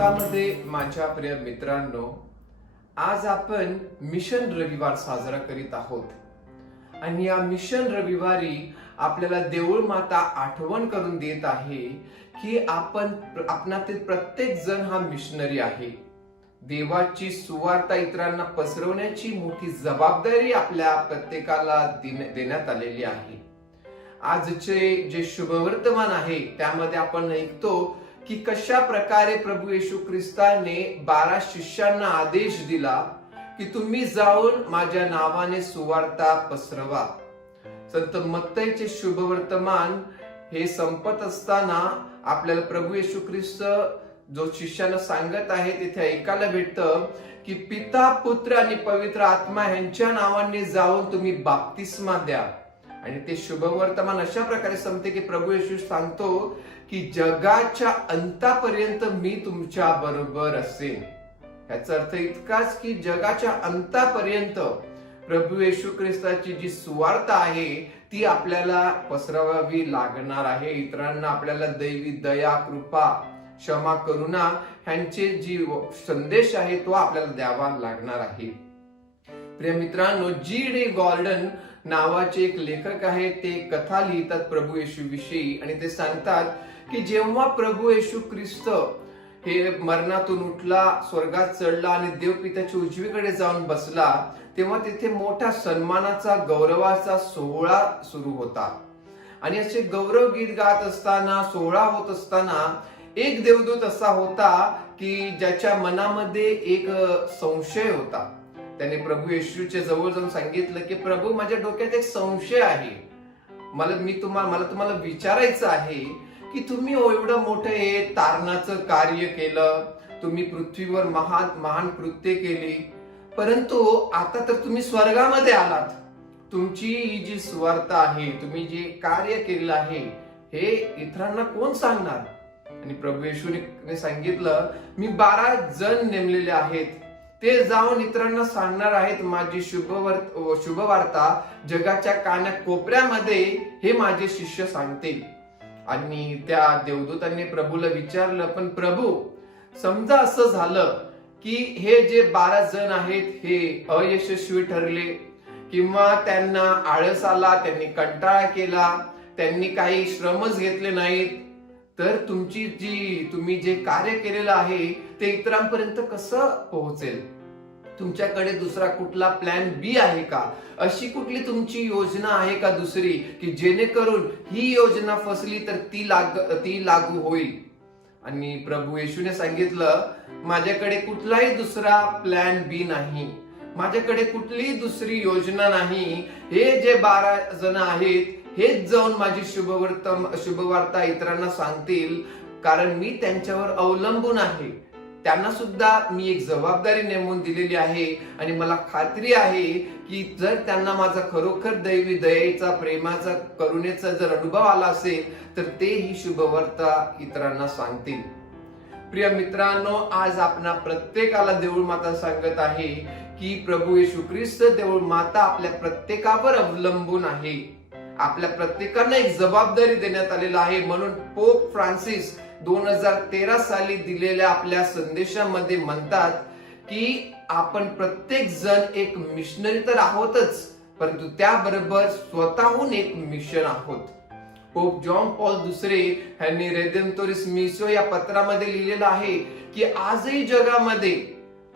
ख्रिस्तामध्ये माझ्या प्रिय मित्रांनो, आज आपण मिशन रविवार साजरा करीत आहोत आणि या मिशन रविवारी आपल्याला देऊळ माता आठवण करून देत आहे की आपणातील प्रत्येक जण हा मिशनरी आहे. देवाची सुवार्ता इतरांना पसरवण्याची मोठी जबाबदारी आपल्या प्रत्येकाला देण्यात आलेली आहे. आजचे जे शुभवर्तमान आहे त्यामध्ये आपण ऐकतो की कशा प्रकारे प्रभू येशू ख्रिस्ताने 12 शिष्यांना आदेश दिला की तुम्ही जाऊन माझ्या नावाने सुवार्ता पसरवा. संत मत्तईचे शुभवर्तमान हे संपत असताना आपल्याला प्रभू येशू ख्रिस्त जो शिष्याला सांगत आहे तिथे ऐकायला भेटतं की पिता, पुत्र आणि पवित्र आत्मा यांच्या नावाने जाऊन तुम्ही बाप्तिस्मा द्या. आणि ते शुभवर्तमान अशा प्रकारे संपते की प्रभू येशू सांगतो की जगाच्या अंतापर्यंत मी तुमच्या बरोबर असेन. याचा अर्थ इतकाच की जगाच्या अंतापर्यंत प्रभू येशू ख्रिस्ताची जी सुवार्ता आहे ती आपल्याला पसरवावी लागणार आहे. इतरांना आपल्याला दैवी दया, कृपा, क्षमा, करुणा ह्यांचे जी संदेश आहे तो आपल्याला द्यावा लागणार आहे. प्रिय मित्रांनो, G.D. गॉर्डन नावाचे एक लेखक आहेत. ते कथा लिहितात प्रभू येशू विषयी आणि ते सांगतात की जेव्हा प्रभू येशू ख्रिस्त हे मरणातून उठला, स्वर्गात चढला आणि देवपित्याच्या उजवीकडे जाऊन बसला, तेव्हा तिथे मोठा सन्मानाचा, गौरवाचा सोहळा सुरू होता. आणि असे गौरव गीत गात असताना, सोहळा होत असताना एक देवदूत असा होता की ज्याच्या मनामध्ये एक संशय होता. त्याने प्रभू येशूच्या जवळ जाऊन सांगितलं की प्रभू, माझ्या डोक्यात एक संशय आहे. मला तुम्हाला विचारायचं आहे की तुम्ही एवढं मोठं हे तारणाचं कार्य केलं, तुम्ही पृथ्वीवर महान कृत्य केली, परंतु आता तर तुम्ही स्वर्गामध्ये आलात. तुमची ही जी सुवार्ता आहे, तुम्ही जे कार्य केलेलं आहे, हे इतरांना कोण सांगणार? आणि प्रभू येशूने सांगितलं, मी 12 जण नेमलेले आहेत, ते जाऊन इतरांना सांगणार आहेत माझी शुभवार्ता. जगाच्या कानाकोपऱ्यामध्ये हे माझे शिष्य सांगतील. आणि त्या देवदूतांनी प्रभूला विचारलं, पण प्रभू, समजा असं झालं की हे जे 12 जण आहेत हे अयशस्वी ठरले किंवा त्यांना आळस आला, त्यांनी कंटाळा केला, त्यांनी काही श्रमच घेतले नाहीत, तर तुम्ही जे कार्य केलेलं आहे ते इतरांपर्यंत कसं पोहोचेल? तुमच्याकडे दुसरा कुठला प्लॅन बी आहे का? अशी कुठली तुमची योजना आहे का दुसरी की जेणेकरून ही योजना फसली तर ती लागू होईल? आणि प्रभू येशूने सांगितलं, माझ्याकडे कुठलाही दुसरा प्लॅन बी नाही, माझ्याकडे कुठलीही दुसरी योजना नाही. हे जे 12 जण आहेत हेच जाऊन माझी शुभवार्ता इतरांना सांगतील, कारण मी त्यांच्यावर अवलंबून आहे. त्यांना सुद्धा मी एक जबाबदारी नेमून दिलेली आहे आणि मला खात्री आहे की जर त्यांना माझा खरोखर दैवी दयेचा, प्रेमाचा, करुणेचा जर अनुभव आला असेल तर ते ही शुभवार्ता इतरांना सांगतील. प्रिय मित्रांनो, आज आपणा प्रत्येकाला देऊळ माता सांगत आहे की प्रभू येशू ख्रिस्त देऊळ माता आपल्या प्रत्येकावर अवलंबून आहे. आपल्या प्रत्येकांना एक जबाबदारी देण्यात आलेला आहे. म्हणून पोप फ्रान्सिस 2013 साली दिलेल्या आपल्या संदेशामध्ये म्हणतात की आपण प्रत्येक जण एक मिशनरी तर आहोतच, परंतु त्याबरोबर स्वतःहून एक मिशन आहोत. पोप जॉन पॉल दुसरे यांनी रेडेम्प्टोरिस मिशो या पत्रामध्ये लिहिलेलं आहे की आजही जगामध्ये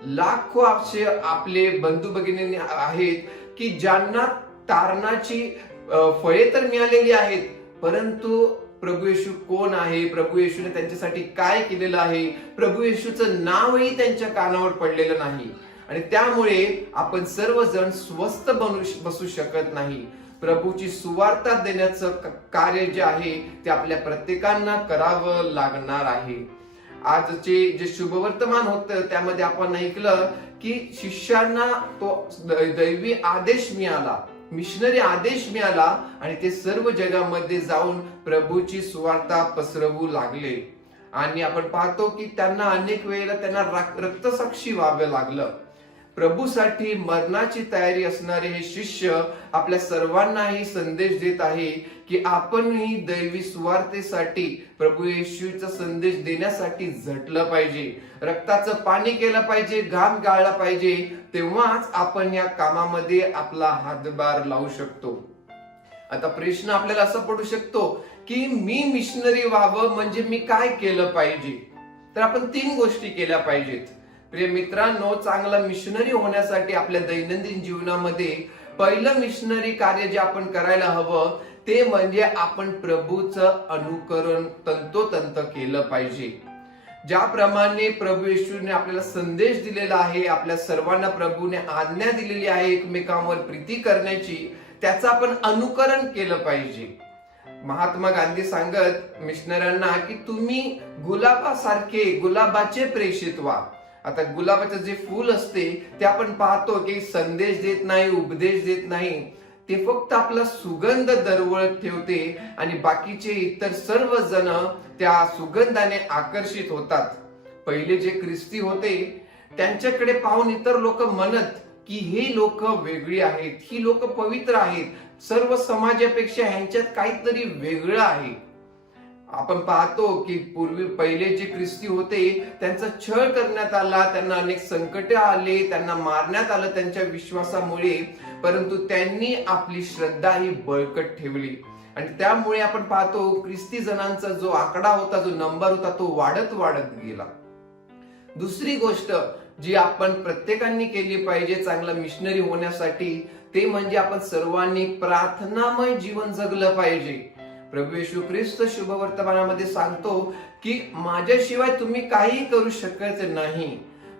लाखो आपले बंधू भगिनी आहेत की ज्यांना तारणाची फळे तर मिळालेली आहेत, परंतु प्रभू येशू कोण आहे, प्रभू येशूने त्यांच्यासाठी काय केलेलं आहे, प्रभू येशूचं नावही त्यांच्या कानावर पडलेलं नाही. आणि त्यामुळे आपण सर्वजण स्वस्थ बसू शकत नाही. प्रभूची सुवार्ता देण्याचं कार्य जे आहे ते आपल्या प्रत्येकांना करावं लागणार आहे. आजचे जे शुभवर्तमान होतं त्यामध्ये आपण ऐकलं की शिष्यांना तो दैवी आदेश मिळाला, मिशनरी आदेश मिळाला आणि ते सर्व जगामध्ये जाऊन प्रभूची सुवार्ता पसरवू लागले. आणि आपण पाहतो की त्यांना अनेक वेळेला त्यांना रक्तसाक्षी व्हावं लागलं. प्रभूसाठी मरणाची तयारी असणारे हे शिष्य आपल्या सर्वांनाही संदेश देत आहे की आपणही दैवी सुवार्तेसाठी प्रभू येशूचा संदेश देण्यासाठी झटलं पाहिजे, रक्ताचं पाणी केलं पाहिजे, घाम गाळला पाहिजे, तेव्हाच आपण या कामामध्ये आपला हातभार लावू शकतो. आता प्रश्न आपल्याला असा पडू शकतो की मी मिशनरी व्हावं म्हणजे मी काय केलं पाहिजे? तर आपण 3 गोष्टी केल्या पाहिजेत. प्रिय मित्रांनो, चांगला मिशनरी होण्यासाठी आपल्या दैनंदिन जीवनामध्ये पहिलं मिशनरी कार्य जे आपण करायला हवं ते म्हणजे आपण प्रभूचं अनुकरण तंतोतंत केलं पाहिजे. ज्याप्रमाणे प्रभू येशूने आपल्याला संदेश दिलेला आहे, आपल्या सर्वांना प्रभूने आज्ञा दिलेली आहे एकमेकांवर प्रीती करण्याची, त्याचं आपण अनुकरण केलं पाहिजे. महात्मा गांधी सांगत मिशनऱ्यांना की तुम्ही गुलाबासारखे, गुलाबाचे प्रेषित व्हा. आता गुलाबाचं जे फूल असते ते आपण पाहतो की संदेश देत नाही, उपदेश देत नाही, ते फक्त आपला सुगंध दरवळत ठेवते आणि बाकीचे इतर सर्व जण त्या सुगंधाने आकर्षित होतात. पहिले जे ख्रिस्ती होते त्यांच्याकडे पाहून इतर लोक म्हणत की हे लोक वेगळी आहेत, ही लोक पवित्र आहेत, सर्व समाजापेक्षा ह्यांच्यात काहीतरी वेगळं आहे. आपण पाहतो की पहिले जे ख्रिस्ती होते त्यांचा छळ करण्यात आला, त्यांना अनेक संकटे आले, त्यांना मारण्यात आलं त्यांच्या विश्वासामुळे, परंतु त्यांनी आपली श्रद्धा ही बळकट ठेवली आणि त्यामुळे आपण पाहतो ख्रिस्ती जणांचा जो आकडा होता, जो नंबर होता, तो वाढत वाढत गेला. दुसरी गोष्ट जी आपण प्रत्येकाने केली पाहिजे चांगला मिशनरी होण्यासाठी ते म्हणजे आपण सर्वांनी प्रार्थनामय जीवन जगलं पाहिजे. प्रभू येशू ख्रिस्त शुभवर्तमानामध्ये सांगतो की माझ्याशिवाय तुम्ही काही करू शकत नाही.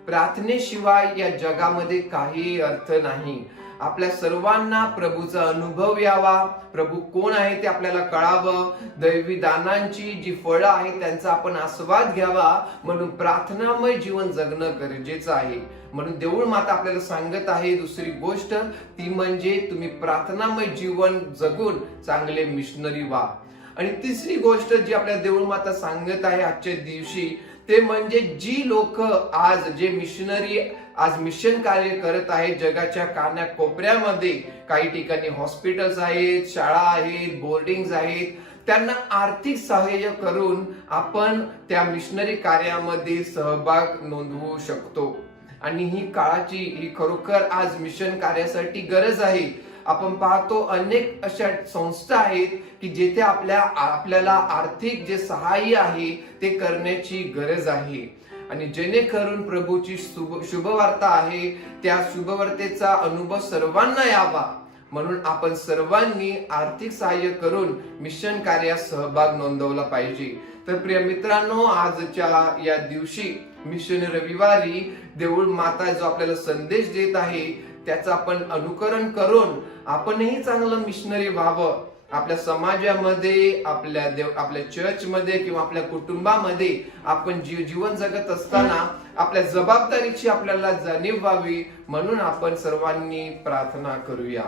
प्रार्थनेशिवाय या जगामध्ये काही अर्थ नाही. आपल्या सर्वांना प्रभूचा अनुभव यावा, प्रभू कोण आहे ते आपल्याला कळावं, दैवी दानांची जी फळं आहेत त्यांचा आपण आस्वाद घ्यावा, म्हणून प्रार्थनामय जीवन जगणं गरजेचं आहे. म्हणून देऊळ माता आपल्याला सांगत आहे दुसरी गोष्ट ती म्हणजे तुम्ही प्रार्थनामय जीवन जगून चांगले मिशनरी व्हा. आणि तिसरी गोष्ट जी आपल्याला देऊळ माता सांगत आहे आजच्या दिवशी ते म्हणजे जी लोक आज जे मिशनरी आज मिशन कार्य करत आहेत जगाच्या कानाकोपऱ्यामध्ये, काही ठिकाणी हॉस्पिटल्स आहेत, शाळा आहेत, बोर्डिंग्स आहेत, त्यांना आर्थिक सहाय्य करून आपण त्या मिशनरी कार्यामध्ये सहभाग नोंदवू शकतो. आणि ही काळाची ही खरोखर आज मिशन कार्यासाठी गरज आहे. आपण पाहतो अनेक अशा संस्था आहेत की जेथे आपल्याला आर्थिक जे सहाय्य आहे ते करण्याची गरज आहे. आणि जेणेकरून प्रभूची शुभवार्ता आहे त्या शुभवार्तेचा अनुभव सर्वांना यावा म्हणून आपण सर्वांनी आर्थिक सहाय्य करून मिशन कार्यात सहभाग नोंदवला पाहिजे. तर प्रिय मित्रांनो, आजच्या या दिवशी मिशन रविवारी देऊळ माता जो आपल्याला संदेश देत आहे त्याचं आपण अनुकरण करून आपणही चांगलं मिशनरी व्हावं. आपल्या समाजामध्ये, आपल्या चर्चमध्ये किंवा आपल्या कुटुंबामध्ये आपण जीवन जगत असताना आपल्या जबाबदारीची आपल्याला जाणीव व्हावी म्हणून आपण सर्वांनी प्रार्थना करूया.